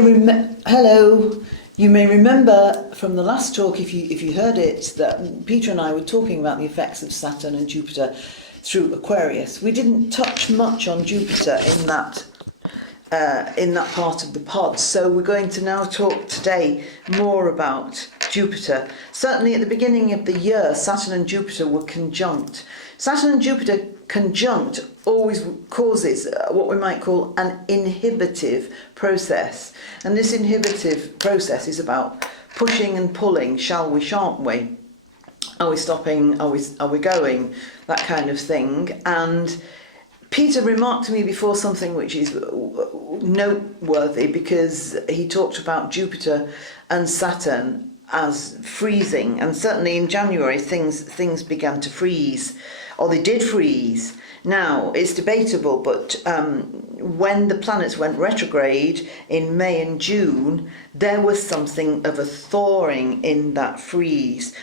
Hello. You may remember from the last talk, if you heard it, that Peter and I were talking about the effects of Saturn and Jupiter through Aquarius. We didn't touch much on Jupiter in that part of the pod, so we're going to now talk today more about Jupiter. Certainly at the beginning of the year, Saturn and Jupiter were conjunct. Saturn and Jupiter conjunct always causes what we might call an inhibitive process. And this inhibitive process is about pushing and pulling, shall we, shan't we? Are we stopping? Are we going? That kind of thing. And Peter remarked to me before something which is noteworthy, because he talked about Jupiter and Saturn as freezing, and certainly in January things began to freeze, or they did freeze. Now, it's debatable, but when the planets went retrograde in May and June, there was something of a thawing in that freeze.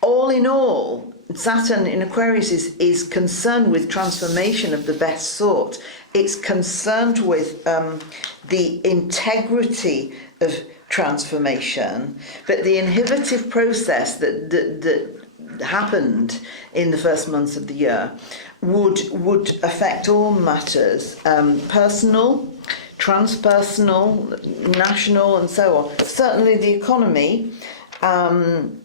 All in all, Saturn in Aquarius is concerned with transformation of the best sort. It's concerned with the integrity of transformation, but the inhibitive process that happened in the first months of the year would affect all matters, personal, transpersonal, national, and so on. Certainly the economy, and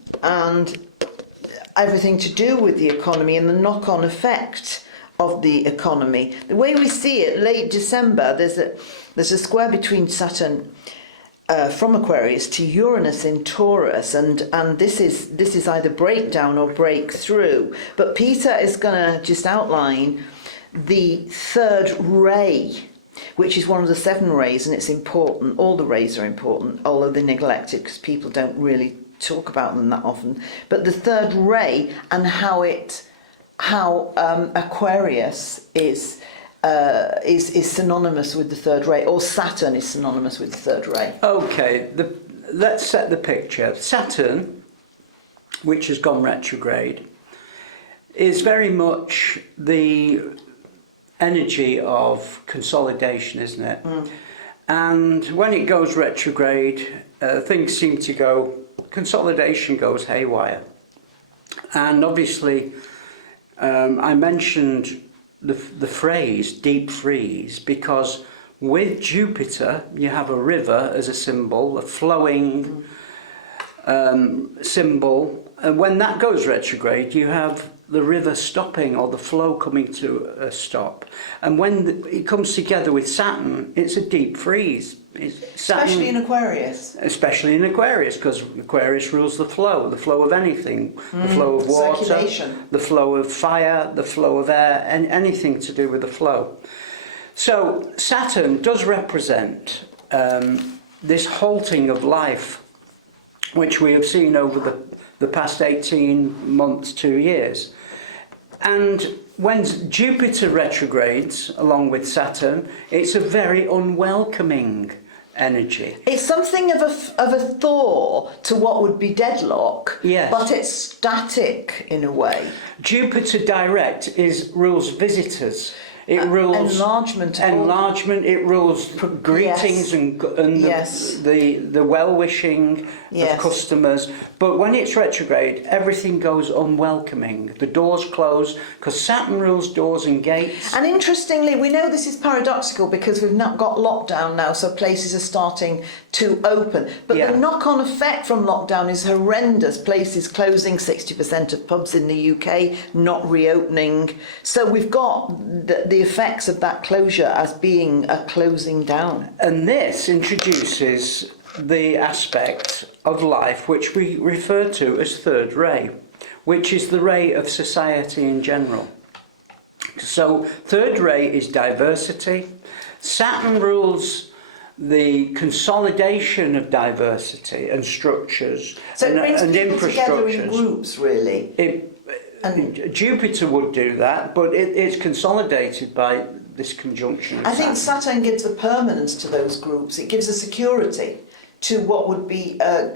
everything to do with the economy and the knock-on effect of the economy. The way we see it, late December, there's a square between Saturn from Aquarius to Uranus in Taurus, and this is either breakdown or breakthrough. But Peter is going to just outline the third ray, which is one of the 7 rays, and it's important. All the rays are important, although they're neglected because people don't really talk about them that often. But the third ray, and how Aquarius is synonymous with the third ray, or Saturn is synonymous with the third ray. Okay, let's set the picture. Saturn, which has gone retrograde, is very much the energy of consolidation, isn't it? And when it goes retrograde, things seem to go, consolidation goes haywire. And obviously, I mentioned the phrase deep freeze because with Jupiter you have a river as a symbol, a flowing symbol, and when that goes retrograde you have the river stopping, or the flow coming to a stop. And when it comes together with Saturn, it's a deep freeze. Especially in Aquarius. Especially in Aquarius, because Aquarius rules the flow of anything. The flow of water, circulation, the flow of fire, the flow of air, and anything to do with the flow. So Saturn does represent this halting of life, which we have seen over the past 18 months, 2 years. And when Jupiter retrogrades along with Saturn, it's a very unwelcoming energy. It's something of a thaw to what would be deadlock, yes, but it's static in a way. Jupiter direct rules visitors. It rules enlargement. It rules greetings, yes, and yes, the well-wishing, yes, of customers. But when it's retrograde, everything goes unwelcoming. The doors close because Saturn rules doors and gates. And interestingly, we know this is paradoxical because we've not got lockdown now, so places are starting to open. But yeah, the knock-on effect from lockdown is horrendous. Places closing, 60% of pubs in the UK not reopening. So we've got the effects of that closure as being a closing down. And this introduces the aspect of life which we refer to as third ray, which is the ray of society in general. So third ray is diversity. Saturn rules the consolidation of diversity and structures, so it brings and people together in infrastructures. Groups, really. And Jupiter would do that, but it's consolidated by this conjunction. I think Saturn gives a permanence to those groups. It gives a security to what would be a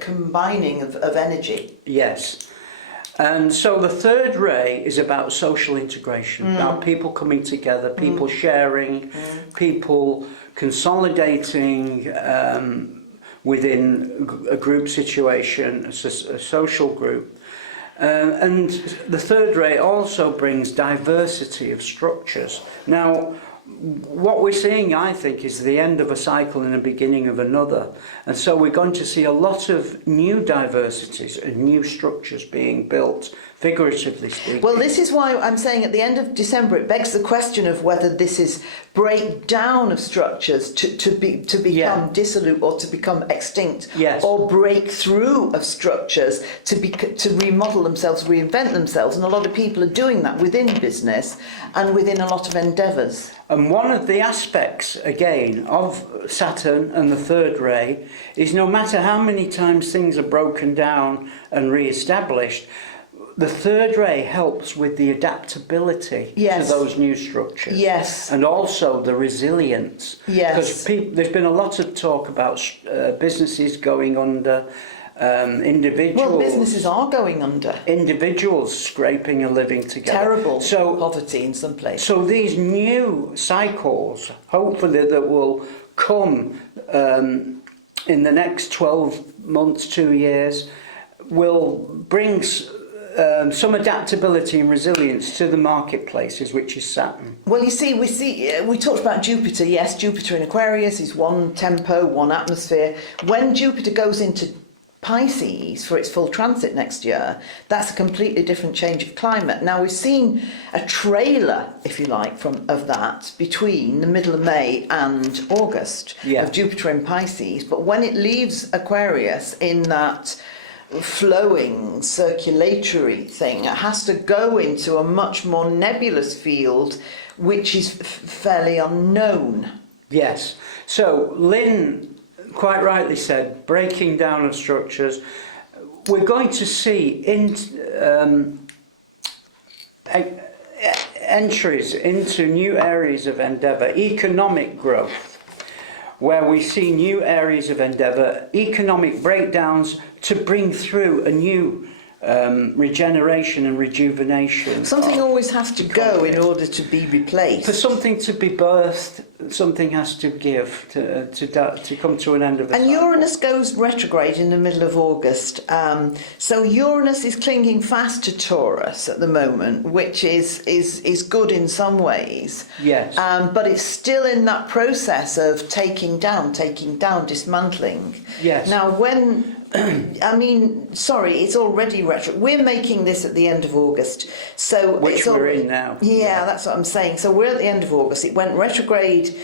combining of energy. Yes. And so the third ray is about social integration, about people coming together, people sharing, people consolidating within a group situation, a social group. And the third ray also brings diversity of structures. Now, what we're seeing, I think, is the end of a cycle and the beginning of another. And so we're going to see a lot of new diversities and new structures being built, figuratively speaking. Well, this is why I'm saying at the end of December, it begs the question of whether this is breakdown of structures to become dissolute or to become extinct, or breakthrough of structures to remodel themselves, reinvent themselves. And a lot of people are doing that within business and within a lot of endeavours. And one of the aspects, again, of Saturn and the third ray is no matter how many times things are broken down and re-established, the third ray helps with the adaptability to those new structures. Yes. And also the resilience. Yes. Because there's been a lot of talk about businesses going under, individuals. Well, businesses are going under. Individuals scraping a living together. Terrible poverty in some places. So these new cycles, hopefully, that will come in the next 12 months, 2 years, will bring some adaptability and resilience to the marketplaces, which is Saturn. Well, you see, we talked about Jupiter. Yes, Jupiter in Aquarius is one tempo, one atmosphere. When Jupiter goes into Pisces for its full transit next year, that's a completely different change of climate. Now, we've seen a trailer, if you like, of that between the middle of May and August of Jupiter in Pisces. But when it leaves Aquarius in that flowing circulatory thing, it has to go into a much more nebulous field, which is fairly unknown. Yes. So Lyn quite rightly said, breaking down of structures. We're going to see entries into new areas of endeavour, economic growth, where we see new areas of endeavour, economic breakdowns to bring through a new regeneration and rejuvenation. Something always has to go in order to be replaced. For something to be birthed, something has to give to come to an end of a cycle. And Uranus goes retrograde in the middle of August. So Uranus is clinging fast to Taurus at the moment, which is good in some ways. Yes. But it's still in that process of taking down, dismantling. Yes. Now, when it's already retro. We're making this at the end of August, so which we're in now. Yeah, that's what I'm saying. So we're at the end of August. It went retrograde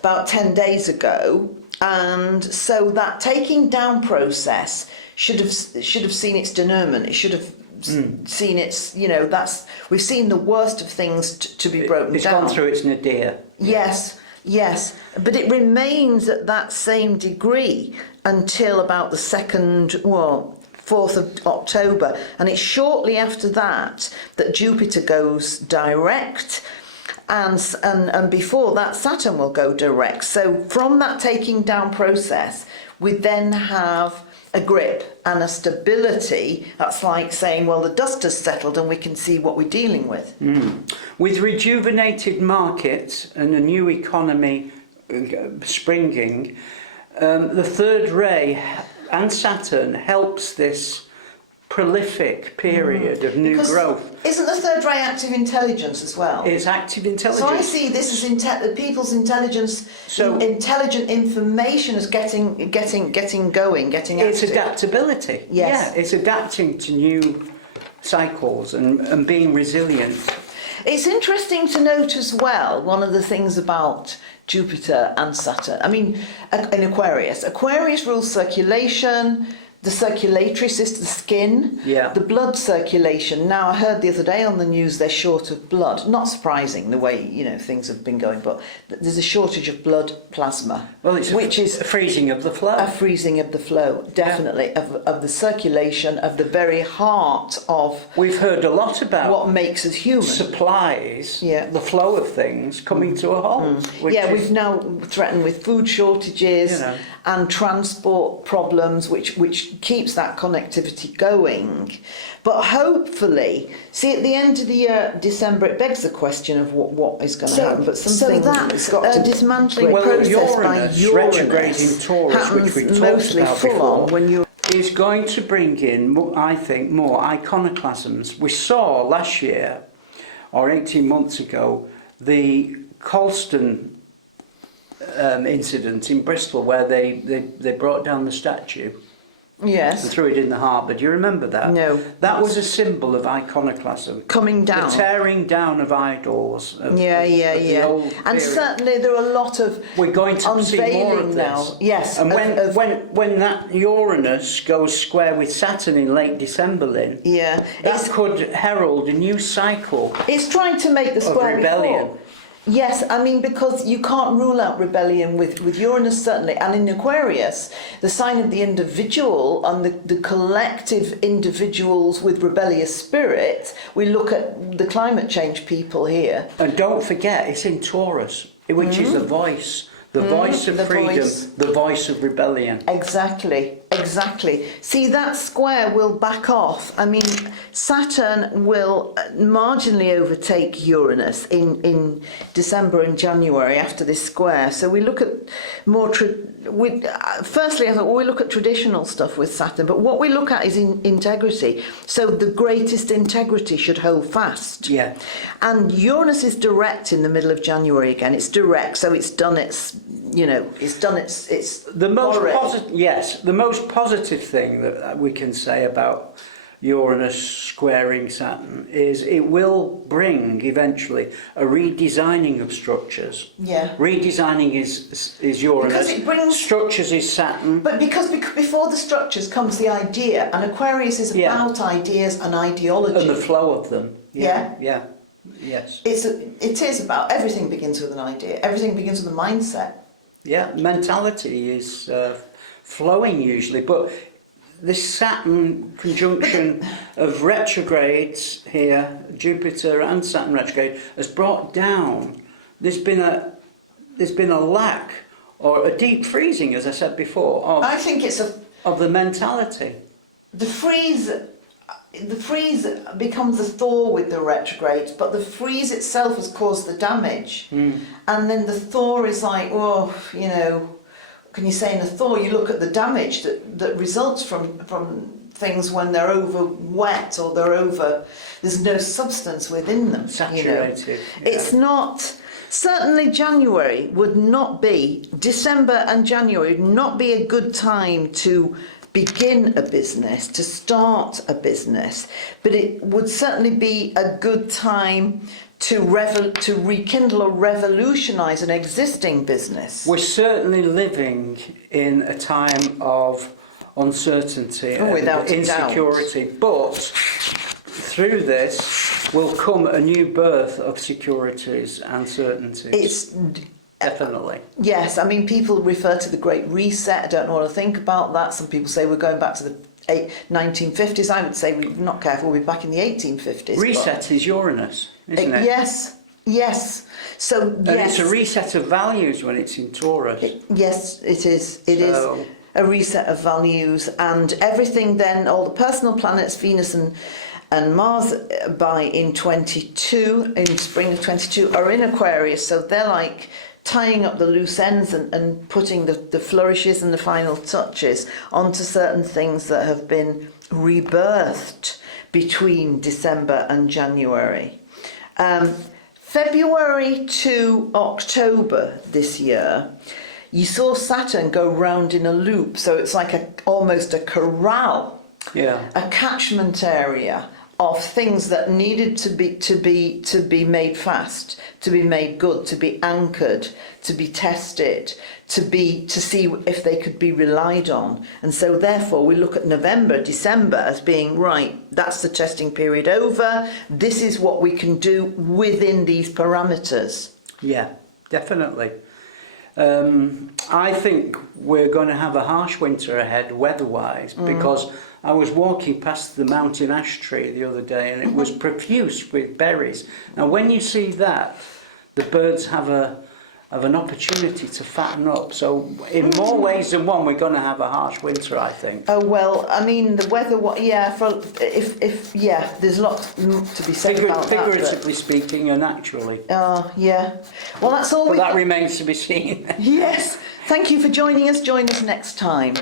about 10 days ago, and so that taking down process should have seen its denouement. It should have seen its. We've seen the worst of things to be broken down. It's gone through its nadir. Yes, but it remains at that same degree until about the 4th of October, and it's shortly after that Jupiter goes direct, and before that Saturn will go direct. So from that taking down process, we then have a grip and a stability. That's like saying, well, the dust has settled and we can see what we're dealing with. With rejuvenated markets and a new economy springing, the third ray and Saturn helps this prolific period of new growth. Isn't the third ray active intelligence as well? It's active intelligence. So I see this as people's intelligence, intelligent information is getting going, getting active. It's adaptability. Yes. Yeah, it's adapting to new cycles and being resilient. It's interesting to note as well, one of the things about Jupiter and Saturn, in Aquarius. Aquarius rules circulation, the circulatory system, the skin, the blood circulation. Now, I heard the other day on the news they're short of blood. Not surprising the way things have been going, but there's a shortage of blood plasma. Well, it's a freezing of the flow. A freezing of the flow, definitely, of the circulation, of the very heart of. We've heard a lot about what makes us human. Supplies, the flow of things coming to a halt. We've now threatened with food shortages, and transport problems, which keeps that connectivity going. But hopefully, see, at the end of the year, December, it begs the question of what is going to happen. But something that's a dismantling process by Uranus retrograde in Taurus, which we talked mostly about full before, on when you. Is going to bring in, I think, more iconoclasms. We saw last year, or 18 months ago, the Colston incident in Bristol, where they brought down the statue. Yes. And threw it in the harbour. Do you remember that? No. That was a symbol of iconoclasm. Coming down. The tearing down of idols. Of the old And period. certainly there are a lot of We're going to see more of unveiling now. this. Yes. And when that Uranus goes square with Saturn in late December, Lyn, yeah, that could herald a new cycle it's trying to make the square rebellion. before. Yes, I mean, because you can't rule out rebellion with Uranus, certainly, and in Aquarius, the sign of the individual and the collective individuals with rebellious spirit. We look at the climate change people here. And don't forget, it's in Taurus, which is the voice of freedom, the voice of rebellion. Exactly. See, that square will back off. I mean, Saturn will marginally overtake Uranus in December and January after this square. So we look at more. Firstly, I thought, well, we look at traditional stuff with Saturn, but what we look at is integrity. So the greatest integrity should hold fast. Yeah. And Uranus is direct in the middle of January again. It's direct, so it's done its. It's the most positive thing that we can say about Uranus squaring Saturn is it will bring eventually a redesigning of structures. Yeah. Redesigning is Uranus. Because it brings structures is Saturn. But because before the structures comes the idea, and Aquarius is about ideas and ideology and the flow of them. Yeah. Yes. It is about everything begins with an idea. Everything begins with a mindset. Yeah, mentality is flowing usually, but this Saturn conjunction of retrogrades here, Jupiter and Saturn retrograde, has brought down. There's been a lack or a deep freezing, as I said before. I think it's of the mentality. The freeze becomes a thaw with the retrogrades, but the freeze itself has caused the damage. And then the thaw is like, can you say in a thaw, you look at the damage that results from things when they're over wet or there's no substance within them. Saturated. It's not, certainly January would not be, December and January would not be a good time to begin a business, to start a business, but it would certainly be a good time to rekindle or revolutionise an existing business. We're certainly living in a time of uncertainty and insecurity, but through this will come a new birth of securities and certainties. It's definitely. Yes, I mean, people refer to the Great Reset. I don't know what to think about that. Some people say we're going back to the 1950s. I would say we're not careful, we'll be back in the 1850s. Reset is Uranus, isn't it? Yes. So, and it's a reset of values when it's in Taurus. Yes, it is. It is a reset of values, and everything then, all the personal planets, Venus and Mars in spring of 22 are in Aquarius, so they're like tying up the loose ends and putting the flourishes and the final touches onto certain things that have been rebirthed between December and January. February to October this year, you saw Saturn go round in a loop, so it's like almost a corral, a catchment area of things that needed to be made fast, to be made good, to be anchored, to be tested, to see if they could be relied on. And so therefore we look at November, December as being, right, that's the testing period over, this is what we can do within these parameters. Yeah, definitely. I think we're going to have a harsh winter ahead weather-wise, because I was walking past the mountain ash tree the other day and it was profuse with berries. Now when you see that, the birds have of an opportunity to fatten up. So in more ways than one, we're going to have a harsh winter, I think. Oh well, I mean the weather. Yeah, if there's lots to be said about that. Figuratively speaking, and actually. Yeah. Well, that's all. But that remains to be seen. Yes. Thank you for joining us. Join us next time.